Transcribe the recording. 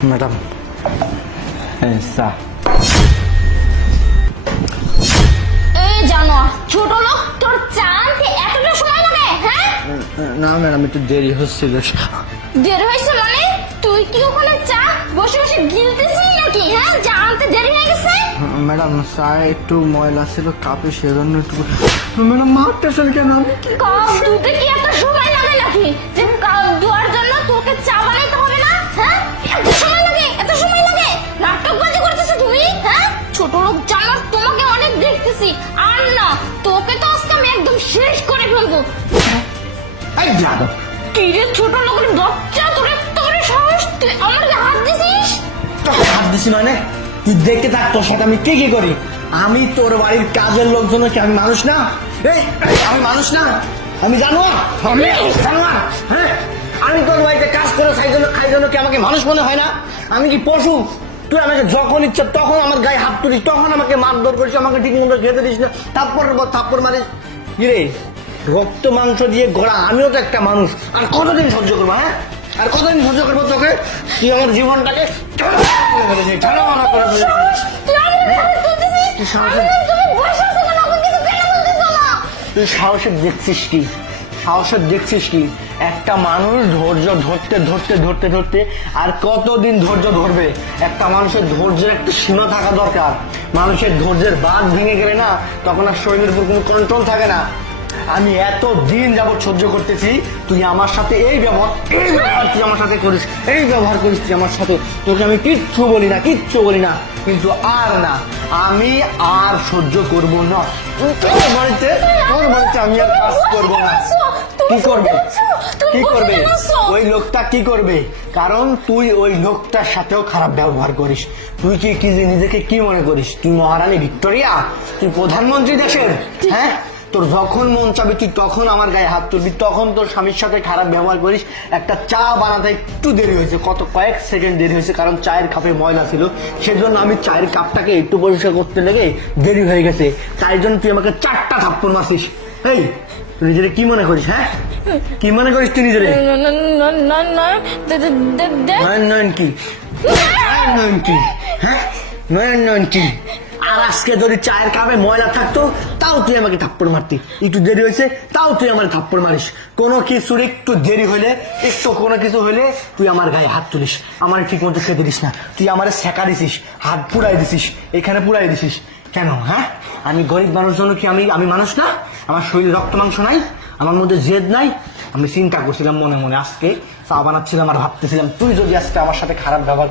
Madam জানো ছোট লোক তোর চা আনতে এতটা সময় লাগে? হ্যাঁ না ম্যাডাম একটু দেরি হচ্ছিল। দেরি হয়েছে মানে তুই কি ওখানে চা বসে বসে গিলতেছিস নাকি? হ্যাঁ চা আনতে দেরি হয়ে গেছে। ম্যাডাম চা একটু ময়লা ছিল কাপে, সেজন্য একটু। ম্যাডাম মারতেছেন কেন? আমি কি কাপ ধুতে কি এত সময় লাগে নাকি? যে কাপ ধোয়ার জন্য তোকে চা বানাইতে হবে না? হ্যাঁ এত সময় লাগে? এত সময় লাগে? নাটকবাজি করতেছো তুমি? হ্যাঁ ছোট লোক জানো তোমাকে অনেক দেখতেছি। আর না তোকে তো আজকে আমি একদম শেষ করে ফেলবো। এই যাদব কি রে ছোট লোকের বাচ্চা, তোরে তোরে সাহস, তুই আমাকে হাত দিছিস? হাত দিছি মানে? তুই দেখতে থাক, তোর সাথে আমি কি করি। আমি তোর বাড়ির কাজের লোকজন কি আমি মানুষ না? এই আমি মানুষ না? আমি জানোয়ার? আমি জানোয়ার? হ্যাঁ আমি তোর বাড়িতে কাজ করে খাই জন্য কি আমাকে মানুষ মনে হয় না? আমি কি পশু? তুই আমাকে যখন ইচ্ছা তখন আমার গায়ে হাত তুলিস, তখন আমাকে মারধর করিস, আমাকে ঠিক মতো খেতে দিস না, থাপ্পড় মারিস। কি রে, রক্ত মাংস দিয়ে গড়া আমিও তো একটা মানুষ। আর কতদিন সহ্য করবো? হ্যাঁ আর কতদিন সহ্য করবো তোকে? তুই আমার জীবনটাকে ঠান্ডা করে ফেলেছিস। তুই সাহসে দেখছিস কি? সাহসে দেখছিস কি? একটা মানুষ ধৈর্য ধরতে আর কতদিন ধৈর্য ধরবে? একটা মানুষের ধৈর্যের একটা সীমা থাকা দরকার। মানুষের ধৈর্যের বাঁধ ভেঙে গেলে না, তখন আর শরীরের উপর কোনো কন্ট্রোল থাকে না। আমি এত দিন যাবত সহ্য করতেছি, তুই আমার সাথে এই ব্যবহার তুই আমার সাথে করিস, এই ব্যবহার করিস তুই আমার সাথে। তোকে আমি কিচ্ছু বলি না, কিন্তু আর না, আমি আর সহ্য করব না। তোর বাড়িতে আমি আর কাজ করবো না। কি করবে ওই লোকটা? কি করবে? কারণ তুই ওই লোকটার সাথেও খারাপ ব্যবহার করিস। তুই কি নিজেকে কি মনে করিস? তুই মহারানী ভিক্টোরিয়া? তুই প্রধানমন্ত্রী দেশের? হ্যাঁ তোর যখন মন চাবে তুই তখন আমার গায়ে হাত তুলবি, তখন তোর স্বামীর সাথে খারাপ ব্যবহার করিস। একটা চা বানাতে একটু দেরি হয়েছে, কয়েক সেকেন্ড দেরি হয়েছে, কারণ চায়ের কাপে ময়লা ছিল, সেজন্য আমি চায়ের কাপটাকে একটু পরিষ্কার করতে লেগে দেরি হয়ে গেছে। তাই জন্য তুই আমাকে 4টা থাপ্পড় মারছিস। এই তুই নিজেরে কি মনে করিস? হ্যাঁ কি মনে করিস তুই নিজেরে? নয়ন কি? হ্যাঁ নয়ন কি? আর আজকে যদি চায়ের কাপে ময়লা থাকতো তাও তুই আমাকে থাপ্পড় মারতি। একটু দেরি হয়েছে তাও তুই আমার থাপ্পড় মারিস। কোনো কিছুর একটু দেরি হলে, একটু কোনো কিছু হলে তুই আমার গায়ে হাত তুলিস, আমার ঠিক মতো খেতে দিস না। তুই আমার শেখা দিছিস, হাত পুড়াই দিছিস, এখানে পুড়াই দিছিস কেন? হ্যাঁ আমি গরিব মানুষ জন্য কি আমি মানুষ না? আমার শরীরে রক্ত মাংস নাই, আমার মধ্যে জেদ নাই? আমি চিন্তা করছিলাম মনে মনে, আজকে চা বানাচ্ছিলাম আর ভাবতেছিলাম তুই যদি আজকে আমার সাথে খারাপ ব্যবহার